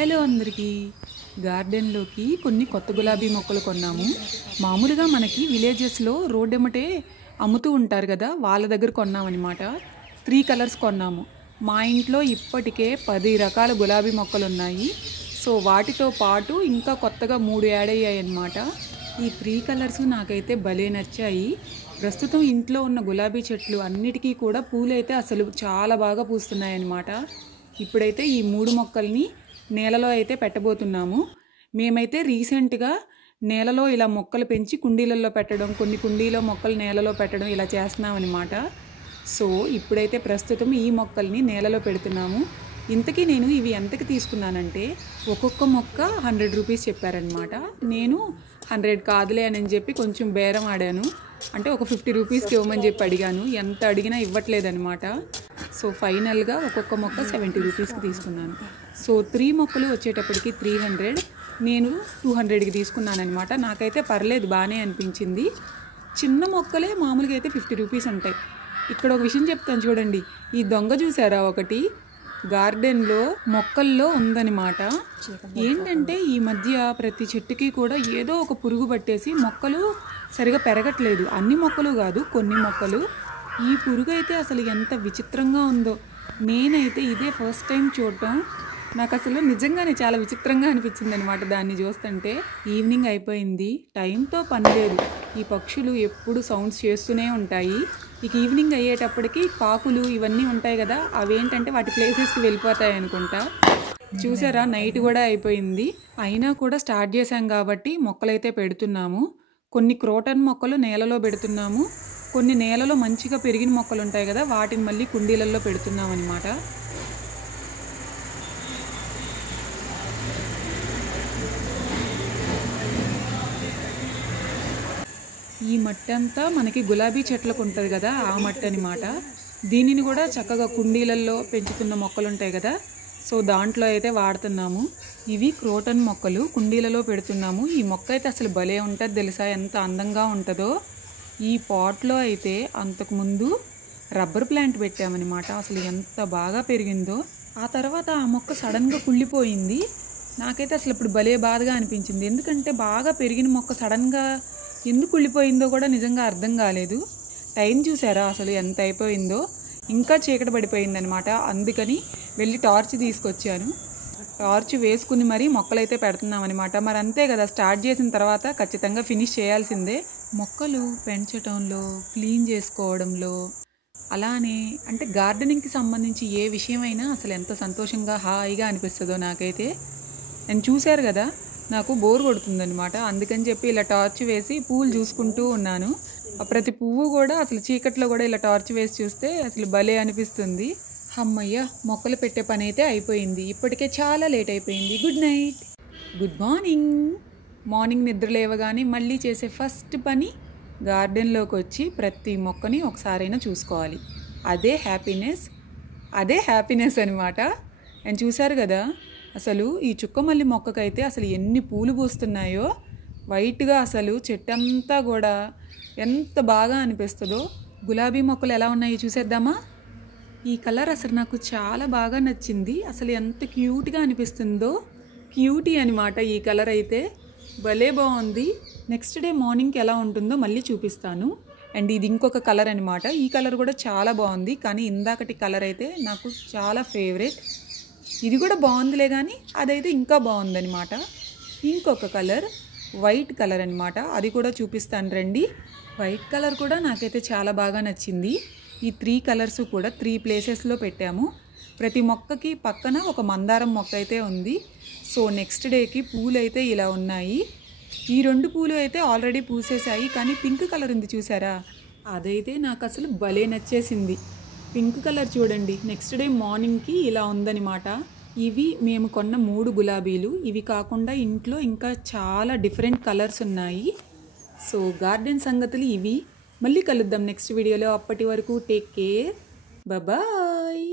Hello అందరికీ గార్డెన్లోకి కొన్ని కొత్త గులాబీ మొక్కలు కొన్నాము. మామూలుగా మనకి విలేజెస్లో రోడ్ ఎమ్మటే అమ్ముతూ ఉంటారు కదా, వాళ్ళ దగ్గర కొన్నామన్నమాట. 3 కలర్స్ కొన్నాము. మా ఇంట్లో ఇప్పటికే 10 రకాల గులాబీ మొక్కలు ఉన్నాయి. సో వాటితో పాటు ఇంకా కొత్తగా 3 యాడ్ అయ్యాయి అన్నమాట. ఈ 3 కలర్స్ నాకైతే భలే నచ్చాయి. ప్రస్తుతం ఇంట్లో ఉన్న గులాబీ చెట్లు అన్నిటికీ కూడా పూలైతే అసలు చాలా బాగా పూస్తున్నాయి అన్నమాట. ఇప్పుడైతే ఈ 3 మొక్కల్ని నేలలో అయితే పెట్టబోతున్నాము. మేమైతే రీసెంట్గా నేలలో ఇలా మొక్కలు పెంచి కుండీలలో పెట్టడం, కొన్ని కుండీలో మొక్కలు నేలలో పెట్టడం ఇలా చేస్తున్నామన్నమాట. సో ఇప్పుడైతే ప్రస్తుతం ఈ మొక్కల్ని నేలలో పెడుతున్నాము. ఇంతకీ నేను ఇవి ఎంతకి తీసుకున్నానంటే ఒక్కొక్క మొక్క 100 రూపీస్ చెప్పారనమాట. నేను 100 కాదులే అని చెప్పి కొంచెం బేరం ఆడాను. అంటే ఒక 50 రూపీస్కి ఇవ్వమని చెప్పి అడిగాను. ఎంత అడిగినా ఇవ్వట్లేదనమాట. సో ఫైనల్గా ఒక్కొక్క మొక్క 70 రూపీస్కి తీసుకున్నాను. సో 3 మొక్కలు వచ్చేటప్పటికి 300, నేను 200కి తీసుకున్నాను అనమాట. నాకైతే పర్లేదు, బాగానే అనిపించింది. చిన్న మొక్కలే మామూలుగా అయితే 50 రూపీస్ ఉంటాయి. ఇక్కడ ఒక విషయం చెప్తాను చూడండి. ఈ దొంగ చూసారా, ఒకటి గార్డెన్లో మొక్కల్లో ఉందన్నమాట. ఏంటంటే ఈ మధ్య ప్రతి చెట్టుకి కూడా ఏదో ఒక పురుగు పట్టేసి మొక్కలు సరిగా పెరగట్లేదు. అన్ని మొక్కలు కాదు, కొన్ని మొక్కలు. ఈ పురుగు అయితే అసలు ఎంత విచిత్రంగా ఉందో. నేనైతే ఇదే ఫస్ట్ టైం చూడటం. నాకు అసలు నిజంగానే చాలా విచిత్రంగా అనిపించింది అనమాట దాన్ని చూస్తుంటే. ఈవినింగ్ అయిపోయింది, టైంతో పని లేదు. ఈ పక్షులు ఎప్పుడు సౌండ్స్ చేస్తూనే ఉంటాయి. ఇక ఈవినింగ్ అయ్యేటప్పటికి కాకులు ఇవన్నీ ఉంటాయి కదా, అవేంటంటే వాటి ప్లేసెస్కి వెళ్ళిపోతాయి అనుకుంటా. చూసారా, నైట్ కూడా అయిపోయింది. అయినా కూడా స్టార్ట్ చేశాం కాబట్టి మొక్కలైతే పెడుతున్నాము. కొన్ని క్రోటన్ మొక్కలు నేలలో పెడుతున్నాము. కొన్ని నేలలో మంచిగా పెరిగిన మొక్కలు ఉంటాయి కదా, వాటిని మళ్ళీ కుండీలలో పెడుతున్నాం అనమాట. ఈ మట్టి అంతా మనకి గులాబీ చెట్లకు ఉంటుంది కదా, ఆ మట్టి అనమాట. దీనిని కూడా చక్కగా కుండీలలో పెంచుతున్న మొక్కలు ఉంటాయి కదా, సో దాంట్లో అయితే వాడుతున్నాము. ఇవి క్రోటన్ మొక్కలు కుండీలలో పెడుతున్నాము. ఈ మొక్క అయితే అసలు భలే ఉంటుంది తెలుసా, ఎంత అందంగా ఉంటుందో. ఈ పాట్లో అయితే అంతకుముందు రబ్బర్ ప్లాంట్ పెట్టామన్నమాట. అసలు ఎంత బాగా పెరిగిందో. ఆ తర్వాత ఆ మొక్క సడన్గా కుళ్ళిపోయింది. నాకైతే అసలు ఇప్పుడు భలే బాధగా అనిపించింది. ఎందుకంటే బాగా పెరిగిన మొక్క సడన్గా ఎందుకు కుళ్ళిపోయిందో కూడా నిజంగా అర్థం కాలేదు. టైం చూసారా అసలు ఎంత అయిపోయిందో. ఇంకా చీకటి పడిపోయిందనమాట. అందుకని వెళ్ళి టార్చ్ తీసుకొచ్చాను. టార్చ్ వేసుకుని మరీ మొక్కలైతే పెడుతున్నాం అనమాట. మరి అంతే కదా, స్టార్ట్ చేసిన తర్వాత ఖచ్చితంగా ఫినిష్ చేయాల్సిందే. మొక్కలు పెంచడంలో, క్లీన్ చేసుకోవడంలో, అలానే అంటే గార్డెనింగ్కి సంబంధించి ఏ విషయమైనా అసలు ఎంత సంతోషంగా హాయిగా అనిపిస్తుందో నాకైతే. నేను చూశారు కదా, నాకు బోర్ కొడుతుందనమాట. అందుకని చెప్పి ఇలా టార్చ్ వేసి పూలు చూసుకుంటూ ఉన్నాను. ప్రతి పువ్వు కూడా అసలు చీకట్లో కూడా ఇలా టార్చ్ వేసి చూస్తే అసలు భలే అనిపిస్తుంది. అమ్మయ్య, మొక్కలు పెట్టే పని అయితే అయిపోయింది. ఇప్పటికే చాలా లేట్ అయిపోయింది. Good night, good morning. Morning నిద్ర లేవగానే మళ్ళీ చేసే ఫస్ట్ పని గార్డెన్లోకి వచ్చి ప్రతి మొక్కని ఒకసారైనా చూసుకోవాలి. అదే హ్యాపీనెస్ అనమాట. నేను చూశారు కదా, అసలు ఈ చుక్కమల్లి మొక్కకైతే అసలు ఎన్ని పూలు పూస్తున్నాయో. వైట్గా అసలు చెట్టంతా కూడా ఎంత బాగా అనిపిస్తుందో. గులాబీ మొక్కలు ఎలా ఉన్నాయో చూసేద్దామా. ఈ కలర్ అసలు నాకు చాలా బాగా నచ్చింది. అసలు ఎంత క్యూట్గా అనిపిస్తుందో. క్యూటీ అనమాట ఈ కలర్ అయితే. భలే బాగుంది. నెక్స్ట్ డే మార్నింగ్కి ఎలా ఉంటుందో మళ్ళీ చూపిస్తాను. అండ్ ఇది ఇంకొక కలర్ అనమాట. ఈ కలర్ కూడా చాలా బాగుంది, కానీ ఇందాకటి కలర్ అయితే నాకు చాలా ఫేవరెట్. ఇది కూడా బాగుందిలే, కానీ అదైతే ఇంకా బాగుందనమాట. ఇంకొక కలర్ వైట్ కలర్ అనమాట, అది కూడా చూపిస్తాను రండి. వైట్ కలర్ కూడా నాకైతే చాలా బాగా నచ్చింది. ఈ 3 కలర్స్ కూడా 3 ప్లేసెస్లో పెట్టాము. ప్రతి మొక్కకి పక్కన ఒక మందారం మొక్క అయితే ఉంది. సో నెక్స్ట్ డేకి పూలు అయితే ఇలా ఉన్నాయి. ఈ 2 పూలు అయితే ఆల్రెడీ పూసేసాయి, కానీ పింక్ కలర్ ఉంది చూసారా, అదైతే నాకు అసలు భలే నచ్చేసింది. పింక్ కలర్ చూడండి, నెక్స్ట్ డే మార్నింగ్కి ఇలా ఉందన్నమాట. ఇవి మేము కొన్న 3 గులాబీలు. ఇవి కాకుండా ఇంట్లో ఇంకా చాలా డిఫరెంట్ కలర్స్ ఉన్నాయి. సో గార్డెన్ సంగతులు ఇవి. మళ్ళీ కలుద్దాం నెక్స్ట్ వీడియోలో. అప్పటి వరకు టేక్ కేర్, బాయ్.